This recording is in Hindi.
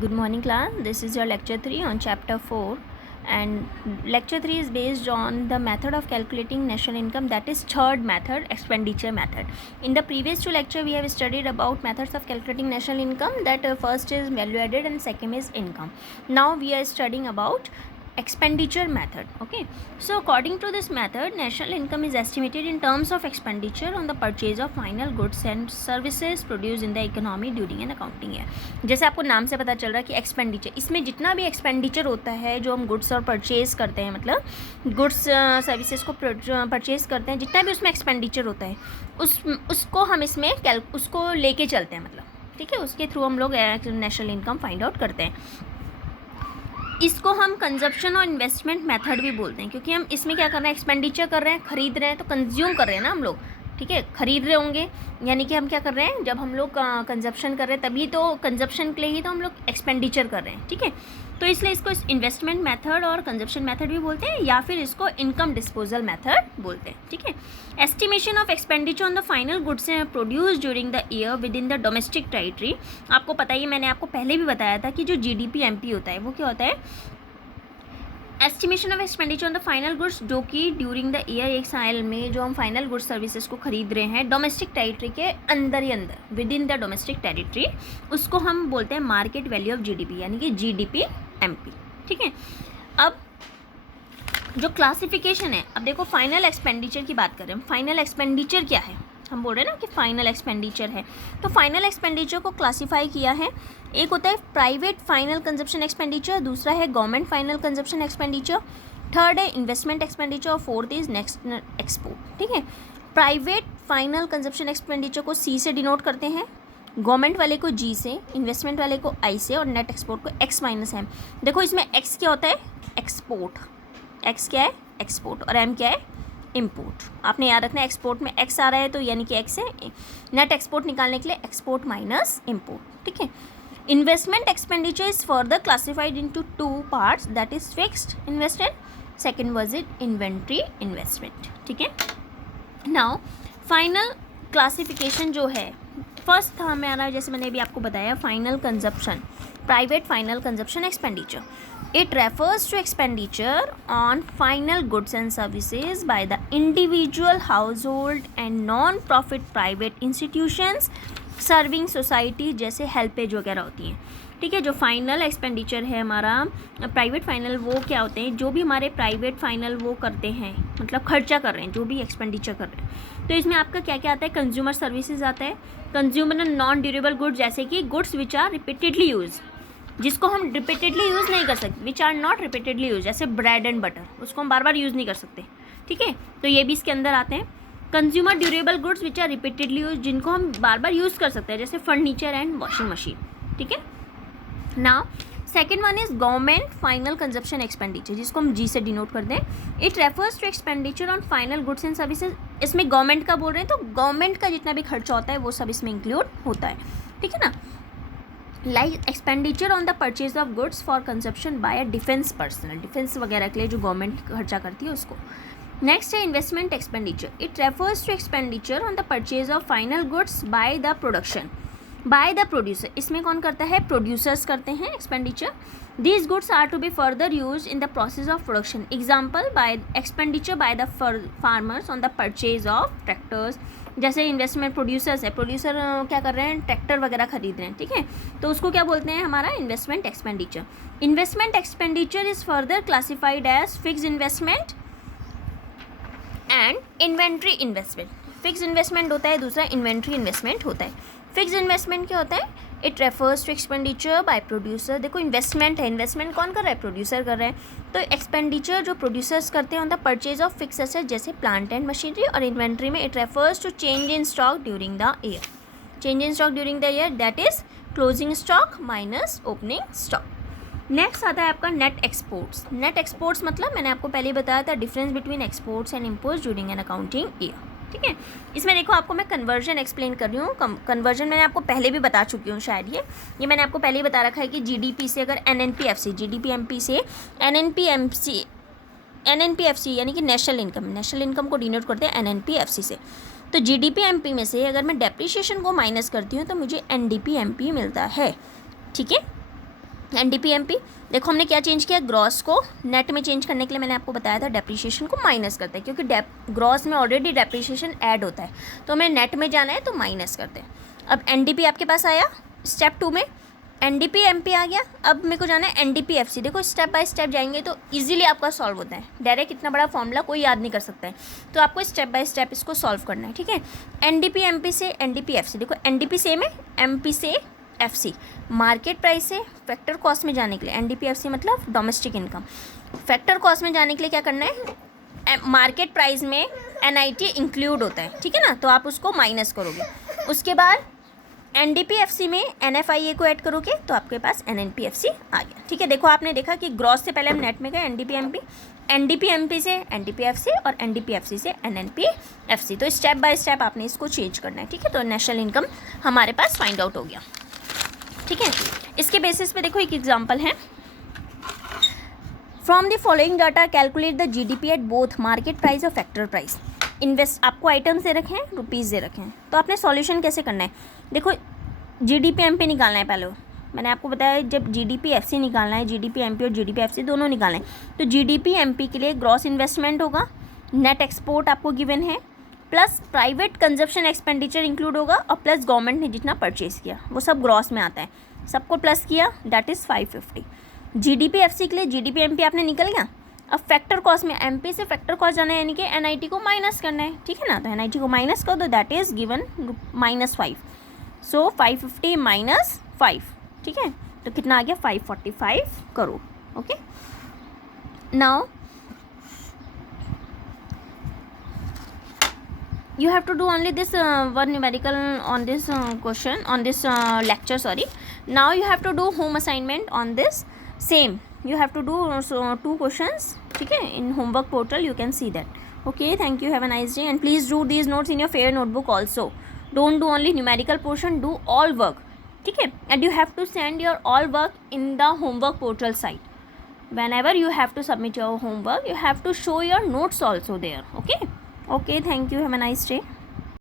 Good morning class, this is your lecture 3 on chapter 4 and lecture 3 is based on the method of calculating national income, that is third method, expenditure method. In the previous two lecture we have studied about methods of calculating national income, that first is value added and second is income. Now we are studying about expenditure method. Okay, so according to this method, national income is estimated in terms of expenditure on the purchase of final goods and services produced in the economy during an accounting year. जैसे आपको नाम से पता चल रहा है कि एक्सपेंडिचर, इसमें जितना भी एक्सपेंडिचर होता है जो हम गुड्स और परचेज़ करते हैं, मतलब गुड्स सर्विसेज को परचेज़ करते हैं, जितना भी उसमें एक्सपेंडिचर होता है उसको हम इसमें उसको लेके चलते हैं, मतलब ठीक है, उसके थ्रू हम लोग नेशनल इनकम फाइंड आउट करते हैं. इसको हम कंजप्शन और इन्वेस्टमेंट मेथड भी बोलते हैं, क्योंकि हम इसमें क्या कर रहे हैं, एक्सपेंडिचर कर रहे हैं, खरीद रहे हैं, तो कंज्यूम कर रहे हैं ना हम लोग, ठीक है, खरीद रहे होंगे, यानी कि हम क्या कर रहे हैं, जब हम लोग कंजप्शन कर रहे हैं तभी तो कंजप्शन के लिए ही तो हम लोग एक्सपेंडिचर कर रहे हैं, ठीक है. तो इसलिए इसको इन्वेस्टमेंट मेथड और कंजप्शन मेथड भी बोलते हैं, या फिर इसको इनकम डिस्पोजल मेथड बोलते हैं, ठीक है. Estimation of expenditure on the final goods produce during the year with in the domestic territory. आपको पता ही, मैंने आपको पहले भी बताया था कि जो GDP MP होता है वो क्या होता है, estimation of expenditure on the final goods, जो कि ड्यूरिंग द ईयर, एक साल में जो हम फाइनल गुड्स सर्विसेज को खरीद रहे हैं डोमेस्टिक टेरिटरी के अंदर ही अंदर, with in the domestic territory, उसको हम बोलते हैं मार्केट वैल्यू ऑफ GDP, यानी कि GDP MP, ठीक है. अब जो क्लासिफिकेशन है, अब देखो फाइनल एक्सपेंडिचर की बात करें, फाइनल एक्सपेंडिचर क्या है, हम बोल रहे हैं ना कि फाइनल एक्सपेंडिचर है, तो फाइनल एक्सपेंडिचर को क्लासीफाई किया है. एक होता है प्राइवेट फाइनल कंजप्शन एक्सपेंडिचर, दूसरा है government final consumption expenditure, third है इन्वेस्टमेंट एक्सपेंडिचर और फोर्थ इज नेक्स्ट एक्सपोर्ट, ठीक है. प्राइवेट फाइनल कंजप्शन एक्सपेंडिचर को C से डिनोट करते हैं, गवर्नमेंट वाले को G से, इन्वेस्टमेंट वाले को I से और नेट एक्सपोर्ट को X-M. देखो इसमें X क्या होता है, एक्सपोर्ट, X क्या है, एक्सपोर्ट, और M क्या है, इम्पोर्ट. आपने याद रखना है, एक्सपोर्ट में X आ रहा है तो यानी कि X है. नेट एक्सपोर्ट निकालने के लिए एक्सपोर्ट माइनस इम्पोर्ट, ठीक है. Investment expenditure is further classified into two parts, that is fixed investment, second was it inventory investment, ठीक है. नाउ फाइनल क्लासिफिकेशन जो है, फर्स्ट था हमारा, जैसे मैंने अभी आपको बताया, final consumption, private final consumption expenditure. It refers to expenditure on final goods and services by the individual, household and non-profit private institutions serving society, जैसे हेल्पेज वगैरह होती हैं, ठीक है. जो फाइनल एक्सपेंडिचर है हमारा प्राइवेट फाइनल, वो क्या होते हैं, जो भी हमारे प्राइवेट फाइनल वो करते हैं, मतलब खर्चा कर रहे हैं, जो भी एक्सपेंडिचर कर रहे हैं. तो इसमें आपका क्या क्या आता है, कंज्यूमर सर्विसेज आता है, consumer and non durable goods, जैसे कि goods which are repeatedly use, जिसको हम रिपीटेडली यूज़ नहीं कर सकते, which are not repeatedly use, जैसे ब्रेड एंड बटर, उसको हम बार बार यूज़ नहीं कर सकते, ठीक है. तो ये भी इसके अंदर आते हैं. Consumer durable goods which are repeatedly use, जिनको हम बार बार यूज़ कर सकते हैं, जैसे फर्नीचर एंड वॉशिंग मशीन, ठीक है. Now second one is government final consumption expenditure, जिसको हम G से डिनोट करते हैं. It refers to expenditure on final goods and services. इसमें गवर्नमेंट का बोल रहे हैं, तो गवर्नमेंट का जितना भी खर्चा होता है वो सब इसमें इंक्लूड होता है, ठीक है ना. Like expenditure on the purchase of goods for consumption by a defence personnel, defence वगैरह के लिए जो गवर्नमेंट खर्चा करती है उसको. नेक्स्ट है investment expenditure. It refers to expenditure on the purchase of final goods by the production, by the producer. इसमें कौन करता है, प्रोड्यूसर्स करते हैं expenditure. These goods are to be further use in the process of production. Example, by expenditure by the farmers on the purchase of tractors, जैसे इन्वेस्टमेंट प्रोड्यूसर्स है, प्रोड्यूसर क्या कर रहे हैं, ट्रैक्टर वगैरह खरीद रहे हैं, ठीक है, तो उसको क्या बोलते हैं, हमारा investment expenditure. Investment expenditure is further classified as fixed investment and inventory investment. Fixed investment होता है, दूसरा इन्वेंट्री इन्वेस्टमेंट होता है. फिक्स्ड इन्वेस्टमेंट क्या होता है, it refers to expenditure by producer. देखो इन्वेस्टमेंट है, इन्वेस्टमेंट कौन कर रहा है, प्रोड्यूसर कर रहे हैं, तो एक्सपेंडिचर जो प्रोड्यूसर्स करते हैं on the purchase of fix asset, जैसे प्लांट एंड मशीनरी. और इन्वेंट्री में it refers to change in stock during the year, change in stock during the year, that is closing stock minus opening stock. Next आता है आपका नेट एक्सपोर्ट्स. नेट एक्सपोर्ट्स मतलब मैंने आपको पहले बताया था, difference between exports and imports during an accounting year, ठीक है. इसमें देखो आपको मैं कन्वर्जन एक्सप्लेन कर रही हूँ. कन्वर्जन मैंने आपको पहले भी बता चुकी हूँ शायद, ये मैंने आपको पहले ही बता रखा है कि GDP से अगर NNPFC, GDP MP से NNPFC यानी कि नेशनल इनकम को डिनोट करते हैं NNPFC से. तो GDP MP में से अगर मैं डेप्रिशिएशन को माइनस करती हूँ तो मुझे NDP MP मिलता है, ठीक है. NDP-MP देखो हमने क्या चेंज किया, ग्रॉस को नेट में चेंज करने के लिए मैंने आपको बताया था डेप्रिसिएशन को माइनस करते हैं, क्योंकि ग्रॉस में ऑलरेडी डेप्रिसिएशन ऐड होता है, तो हमें नेट में जाना है तो माइनस करते हैं। अब NDP आपके पास आया स्टेप 2 में, NDP-MP आ गया। अब मेरे को जाना है NDP-FC। देखो स्टेप बाय स्टेप जाएंगे तो इजीली आपका सॉल्व होता है, डायरेक्ट इतना बड़ा फॉर्मूला कोई याद नहीं कर सकता है, तो आपको स्टेप बाय स्टेप इसको सॉल्व करना है, ठीक है। NDP-MP से NDP-FC, देखो NDP सेम है, MP से FC, मार्केट प्राइस से फैक्टर कॉस्ट में जाने के लिए NDP-FC मतलब डोमेस्टिक इनकम, फैक्टर कॉस्ट में जाने के लिए क्या करना है, मार्केट प्राइस में NIT इंक्लूड होता है, ठीक है ना, तो आप उसको माइनस करोगे। उसके बाद NDP-FC में NFIA को ऐड करोगे तो आपके पास NNP-FC आ गया, ठीक है। देखो आपने देखा कि ग्रॉस से पहले हम नेट में गए NDP-MP, NDP-MP से NDP-FC और NDP-FC से NNP-FC, तो स्टेप बाय स्टेप आपने इसको चेंज करना है, ठीक है। तो नेशनल इनकम हमारे पास फाइंड आउट हो गया, ठीक है। इसके बेसिस पे देखो एक एग्जांपल है, from the following data calculate the GDP at both market price और फैक्टर प्राइस। इन्वेस्ट आपको आइटम्स दे रखे हैं, रुपीज़ दे रखे हैं, तो आपने सॉल्यूशन कैसे करना है, देखो GDP-MP निकालना है पहले, मैंने आपको बताया जब GDP-FC निकालना है, GDP-MP और GDP-FC दोनों निकालना है, तो GDP-MP के लिए ग्रॉस इन्वेस्टमेंट होगा, नेट एक्सपोर्ट आपको गिवन है, plus private consumption expenditure include होगा, और प्लस गवर्नमेंट ने जितना परचेज़ किया वो सब ग्रॉस में आता है, सबको प्लस किया दैट इज़ 550। GDP-FC के लिए GDP-MP आपने निकल गया। अब फैक्टर कॉस्ट में MP से फैक्टर कॉस्ट जाना है, यानी कि NIT को माइनस करना है, ठीक है ना, तो NIT को माइनस कर दो that is given -5, so 550 minus 5, ठीक है, तो कितना आ गया 545 crore, okay. Now you have to do only this one numerical on this question on this lecture, sorry. Now you have to do home assignment on this same, you have to do 2 questions, ठीक है, in homework portal you can see that, okay। Thank you, have a nice day, and please do these notes in your fair notebook also, don't do only numerical portion, do all work, ठीक है, and you have to send your all work in the homework portal site, whenever you have to submit your homework you have to show your notes also there, okay। Okay, thank you, have a nice day.